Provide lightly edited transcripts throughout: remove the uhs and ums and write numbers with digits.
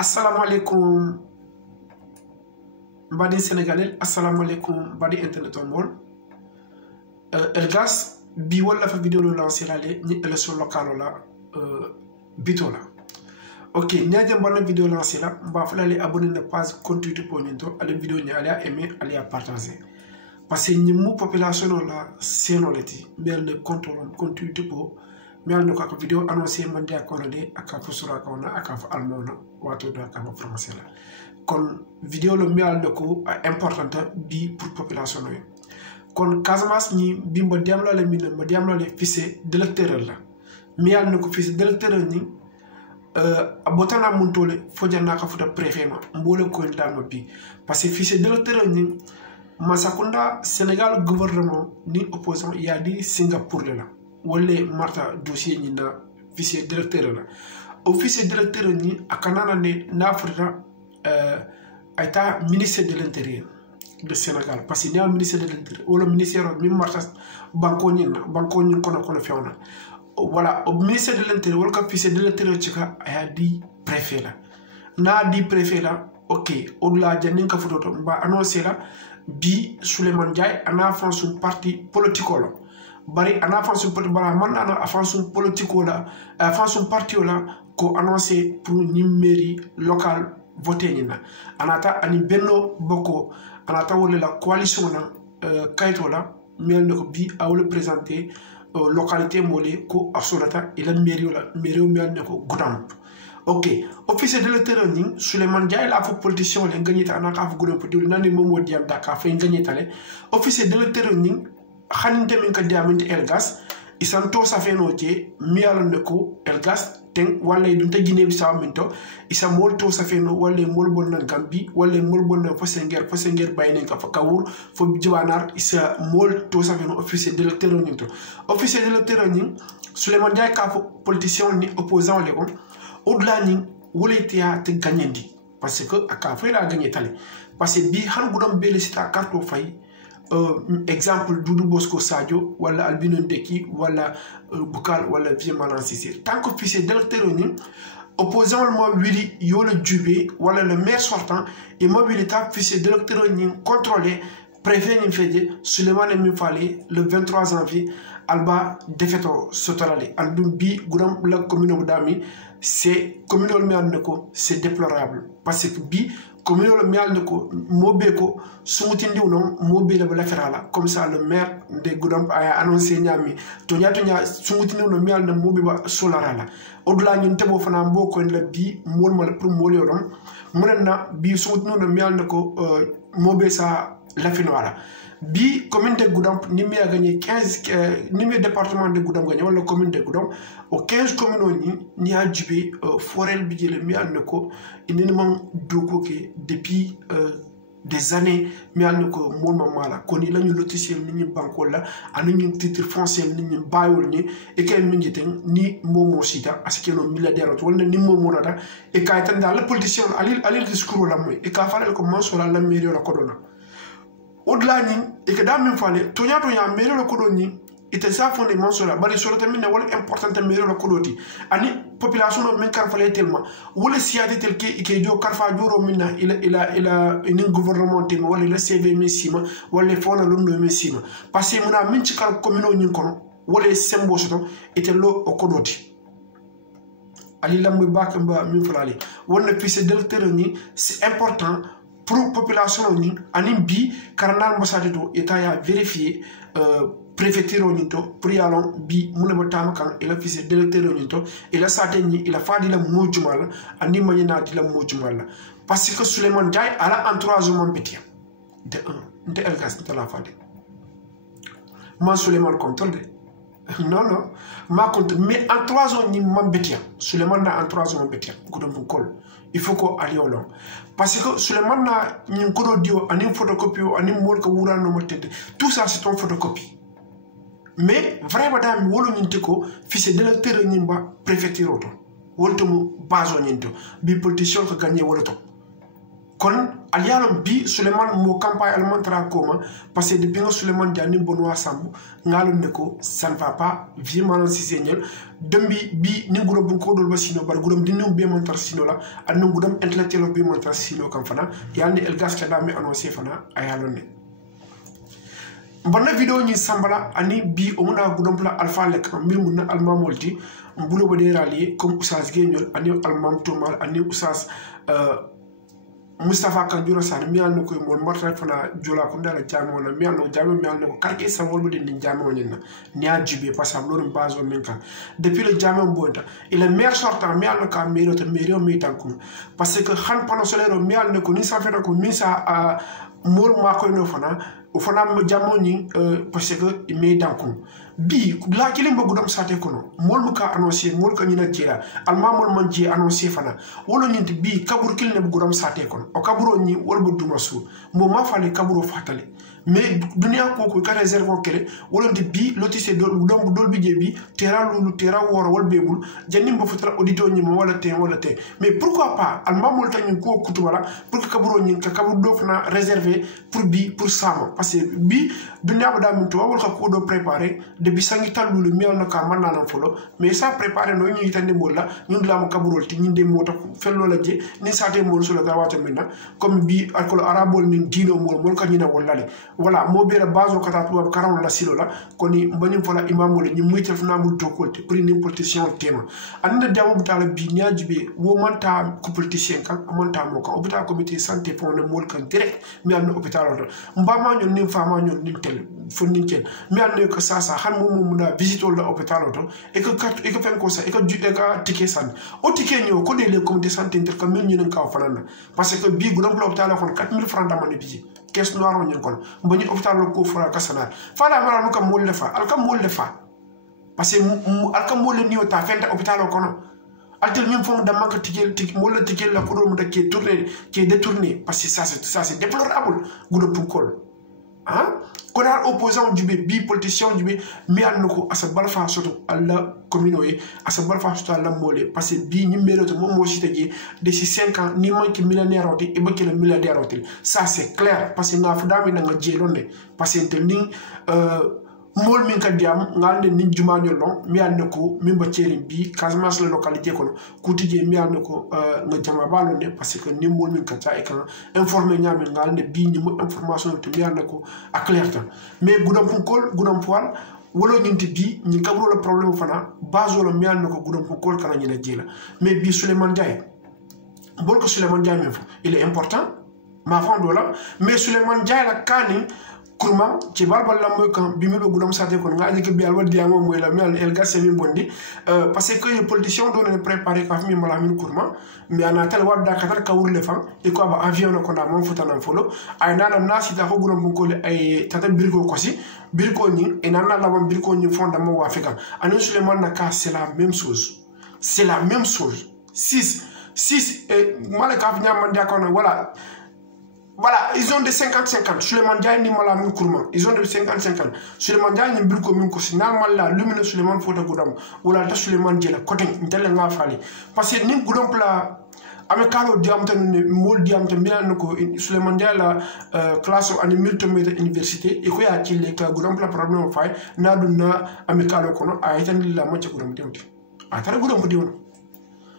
Assalamu alaikum Badi Sénégalais, assalamu alaikum Badi Internet on mol. Elgas, bi wala fa vidéo lo lancer la ni élection locale la bito la. Ok, ñaje mbala vidéo lancer la, mba fa la abonner na page compte pour ñento, ale vidéo ñi ala aimer, ale a partager. Parce que ñi mu population la seno leti, mais le contrôle compte pour mais on a une vidéo annoncée mandi à Canada à Kafu Surakona à Kafu Almona ou à tout à Kafu français là. Kon vidéo le mial de ko importante bi pour population là. Kon Casamance ni bimba diamla le mine ma diamla le fils d'électeur là. Mial ne ko fils d'électeur ni abotana muntole fojana ka futa préfet ma mbole ko ndama bi parce que fils d'électeur ni Masakunda Sénégal gouvernement ni opposant il y a dit Singapour là. Wale marta dossier ni na officier directeur la officier directeur ni akanana ne na afrika aita ministre de l'intérieur de Sénégal parce que ni ministre de l'intérieur ou le ministère mi marta banko ni kono fiona voilà au ministère de l'intérieur wala officier de l'intérieur chika aya di préfet la na di préfet la ok au-delà janin ka foto ba annoncer la bi Souleymane Ndiaye ana fait son parti politique la bari ana fansun politique bala man ana fansun politique la fansun parti la ko annoncé pour ni mairie locale voter ni na anata ani benno boko anata wole la coalition na kayto la mel ne ko bi awle présenter localité molé ko asolata ila mairie mel ne ko Goudomp. Ok, officier de l'électeur ni Souleymane Ndiaye la politicien le gagné anaka fu Goudomp di nani momo diam daka fe gagné tale officier de l'électeur ni xaninte min ka diamante Elgas isanto safeno je miyalon ne ko Elgas ten wala dum ta Guinée Bissau minto isa molto safeno wala mol bon na Gambie wala mol bon na Fosenguer bayne ka fa kawur fo jibanar isa molto safeno officier de l'électeur ni to officier de l'électeur ni Souleymane Ndiaye ka politicien ni opposant le ko au-delà ni wolete te gagnendi parce que aka fa la gagner tale parce que bi han gudam bele sita carte fay exemple Doudou Bosco Sadio wala Albino Ndeki wala Bukal wala Vieux Malan Cissé tant que officier d'électeur ni opposant le Willy Yole Djubé wala le maire sortant et mobilité officier d'électeur ni contrôlé préfet ni fait Souleymane Mifale le 23 janvier alba défeto sotalale album bi gudam la commune d'Ami c'est communal mialneko c'est déplorable parce que bi communal mialneko mobeko sumutindi non mobe la ferala comme ça le maire de Goudomp a annoncé nyami tonya sumutindi non mialna mobe ba solarala au-delà ñun tebo fana mboko la bi mol mal pour mol yoron munna bi sumutindi non mialneko mobe sa la finala bi commune de Goudomp ni mi a gagné 15 ni mi département de Goudomp gagné wala commune de Goudomp au 15 communes ni a djubé forel bi jël mi al nako indi man doko ke depuis des années mi al nako mon mala ko ni lañu lotissel ni banko la anu ñu titre foncier ni bayol ni e kay mi ngi ten ni momo sita aske no milliardaire wala ni momo nata e kay tan dal politicien alil discours la moy e ka falel ko man so la mairie la ko dona au-delà ni et que dans même fallait tonya mairie le koloni était ça fondement sur la bari sur le terme wala importante mairie le koloti ani population no men kan fallait tellement wala siade tel ke jo karfa joro minna ila une gouvernement te wala le CV mesima wala fona londo mesima parce que mona min ci kal commune ni kono wala sembo soto était lo o koloti ali lambe bakamba min falale wala fils d'électeur ni c'est important pour population ni anim bi karana ambassade to état ya vérifier préfecture ni to pour yalon bi munema tamakan ila officier d'électeur ni to ila sateni ila fadi la mojumal ani manina di la mojumal parce que Souleymane Ndiaye ala entourage mon betia de un de Elgas de la fadi man Souleymane contrôle non ma compte mais entourage ni mon betia Souleymane na entourage mon betia Goudomp kol il faut qu'on aille au long parce que Souleymane na ñin ko do dio ani photocopie ani mol ko wura no motede tout ça c'est une photocopie mais vraiment dam wolo ñin tiko fils d'électeur ñin ba préfecture auto wolto mu bazo ñin to bi politicien ko gagner wolo to kon alialon bi Suleiman mo campagne alimentaire koma parce que depuis que Suleiman Diani Benoît Sambou ngalon ne ko ça ne va pas vraiment si seigneur dembi bi ni guro bu ko dol basino bar gurom di ñu be montar sino la an ñu gudam intellectuel be montar sino kam fana yalni el gas ka dami annoncer fana ayalon ne bonna video ni sambala ani bi omuna gudam pla alpha lek mbir mun na alma molti mbulo bode rali comme oustaz geñol ani almam tomal ani oustaz Mustafa Kanjuro Sane mi alno koy mon marta fana jola ko ndala jamo na mi alno jamo mi alno karke sa wolbe den jamo nyina nya jibe passam lolu bazo minka depuis le jamo bonta il est meilleur sortant mi alno ka mero to mero mi tanku parce que han pano solero mi alno ko ni sa feta ko mi sa mol ma ko no fana o fana mo jamo ni parce que mi tanku bi la kilim bo gudam sate kono mol mu ka annoncer mol ka nyina jira alma mol man ji annoncer fana wolo nyinti bi kabur kilne bo gudam sate kono o kaburo ni wol bo duma su mo ma fale kaburo fatale mais dunia ko ka réserve kele wolo de bi lotissé dol bi jebi terra lulu terra woro wol bebul jannim bo futra audito ni mo wala te mais pourquoi pas alma mol tan ko kutubala pour que kaburo ni ka kabur do fana réservé pour bi pour sama parce que bi dunia bo da min to wol ka ko do préparer de bisangi talulu mi alno ka man nanan folo mais ça préparer no ñu yitande molla ñun la mo kaburol ti ñinde mota fello la je ni saté mol sula gawata minna comme bi alcool arabol ni dino mol ka ñina wallale voilà mo bera bazo kata tuwa karam la silo la koni mbani fola imamol ni muy tef namul tokolte pour ni politicien tema anda damu butala bi ñajibe wo manta ko politicien kan manta mo ka hôpital comité santé pour le mol kan direct mi alno hôpital do mbama ñon ni fama ñon ni tel fo ni kel mi alno ko sasa han mo muna visiter le hôpital auto et que carte et que fen ko ça et que du et que ticket san o ticket ñoo ko les comité santé inter comme ñu ñu ka fanana parce que bi bu do hôpital ko 4000 francs d'amane bi caisse noire ñu kon mbani hôpital ko fora kasana fala mara mu kam mo le fa al kam mo le fa parce que al kam mo le niyo ta fenta hôpital ko no altel même fond da manque ticket mo le ticket la ko do mu da qui est détourné parce que ça c'est déplorable gudo pour col hein qu'on a opposant du bi politicien du bi mi annoko asa balfa soto alla communoye asa balfa soto alla mole parce que bi ni mérite mo cité de 5 ans ni manque millionnaire oti e bakela milliardaire oti ça c'est clair parce que nga fudami na nga jelonne parce que ni mol min ka diam ngalde ni juma nyolon mi annoko mi baceri bi Casamance la localité kono kutije mi annoko nga jama balone parce que ni mol min ka ta e kan informer nyami ngalde bi ni mo information to mi annoko a clairta mais gudam kol gudam poal wolo ñinti bi ñi kabro le problème fana bazo lo mi annoko gudam kol kana ñina jela mais bi Souleymane Ndiaye bol ko Souleymane Ndiaye même il est important ma fond dola mais Souleymane Ndiaye la kani kurma ci balbal la moy kan bi mi be gudam saté kon nga aji bi alwa diamo moy la mel el gasse mi bondi parce que les politiciens doon préparer ka mi mala min kurma mais ana tel wadda katar ka wurle fan e ko ba avion ko na mon futana folo ay nana nasi ta ko gudam ko le ay tata birko kosi birko ni e nana la bon birko ni fonda mo wa feka anu Souleymane na ka c'est la même chose 6 malaka fi ñam man diakona voilà, ils ont des 50-50. Souleymane Ndiaye ni mala min kurma. Ils ont des 50-50. Souleymane Ndiaye ni birko min ko normal la lumine Souleymane fota gudam. Wala ta Souleymane Ndiaye côté intelle nga fali. Parce que ni gudam pla ame kalo diamta ni mol diamta milan ko Souleymane Ndiaye la classe en multimédia université e ko ya ci le ka gudam pla problème fay na duna ame kalo kono ay tan la mo ci gudam diamti. A tara gudam ko diwono.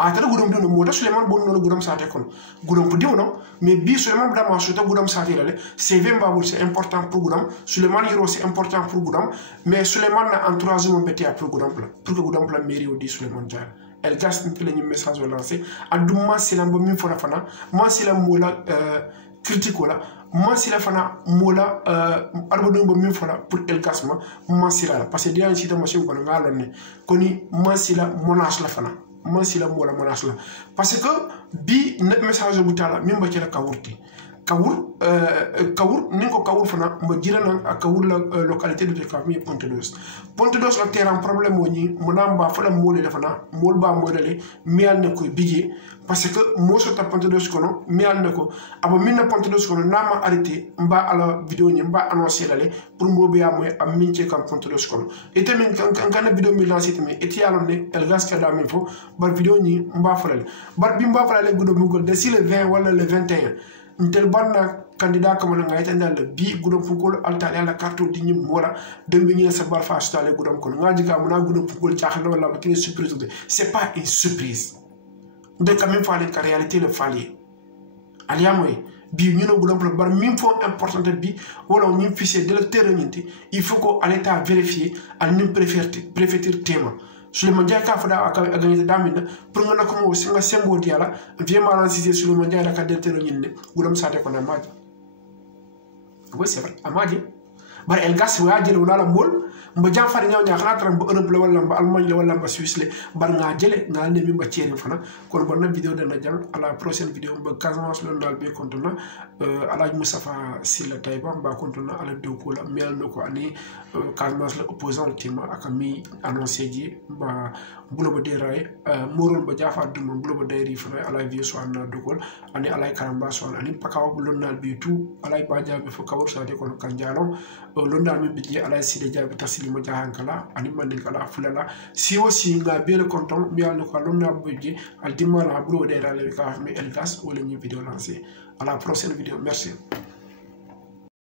atara gudum dino moda Souleymane bon no gudum saté kon gudum ko diwno mais bi Souleymane dama sota gudum saté la CV mbabul c'est important pour gudum Souleymane yiro c'est important pour gudum mais Souleymane na entourage mo bété pour gudum pour que gudum la mairie di Souleymane Ndiaye el gas ni le message lancé aduma silam bo min fona fana ma silam mola critique la ma sila fana mola albodo bo min fona pour el gas ma sila parce que dia ci tamo ci ko ngalone koni ma sila monash la fana mansila mola monasla parce que bi net message bu tala min ba ci la kawurti kawur ninko kawur fana mba jirana a kawur la localité de famille Pontedos la terrain problème woni monamba fala mole fana mol ba modale mial ne ko bigé parce que mo so ta Pontedos kono mial ne ko aba minna Pontedos kono nama arrêté mba ala vidéo ni mba annoncer lale pour mo be amoy am minche kam Pontedos kono et min kan vidéo mi lancé mais et yalon ne el gaska da min fo bar vidéo ni mba falale bar bi mba falale gudo mu gol de si le 20 wala le 21 intel banna candidat comme la ngayta ndal bi gudom fukol alta yalla carte di ñim wala dembe ñi sa bar fa stale gudom kon ngaji ka mona gudom fukol jaxal wala ba kine surprise c'est pas une surprise de quand même fallait que réalité le fallait aliamoy bi ñu no gudom bar mim fo important bi wala mim fichier d'électeur ñinti il faut ko à l'état vérifier al nim préfecture téma Souleymane Ndiaye ka fada aka gagné damina pour nga nako mo singa sembo diala vraiment lancé Souleymane Ndiaye la ka d'électeur ñinne gudom sa ko na maji oui c'est vrai amaji bar el gas wa jël wala mbol mba jam fari ñaw ñaa xalaat ba Europe la wala ba Allemagne la wala ba Suisse le bar nga jëlé nga ne mi ba ciéri fana kon bon na vidéo dana jang à la prochaine vidéo ba Casamance lo dal be kontona Alhaji Moustapha Sylla Taiba ba kontona ala do ko la mel nako ani Casamance la opposant ultima aka mi annoncé ji ba bulo ba déray morol ba jafa dum bulo ba dayri fana ala vie so an dogol ani ala karamba so ani pakaw bu lonnal bi tout ala ba jaabe fo kawr sa de ko kan jalon londal mi bi ala sile jaabe taslimo jahankala ani man kala fulala si aussi nga bele konton mi al ko lonna bujji al dimala bulo de rale ka mi elgas wala ni vidéo lancé à la prochaine vidéo merci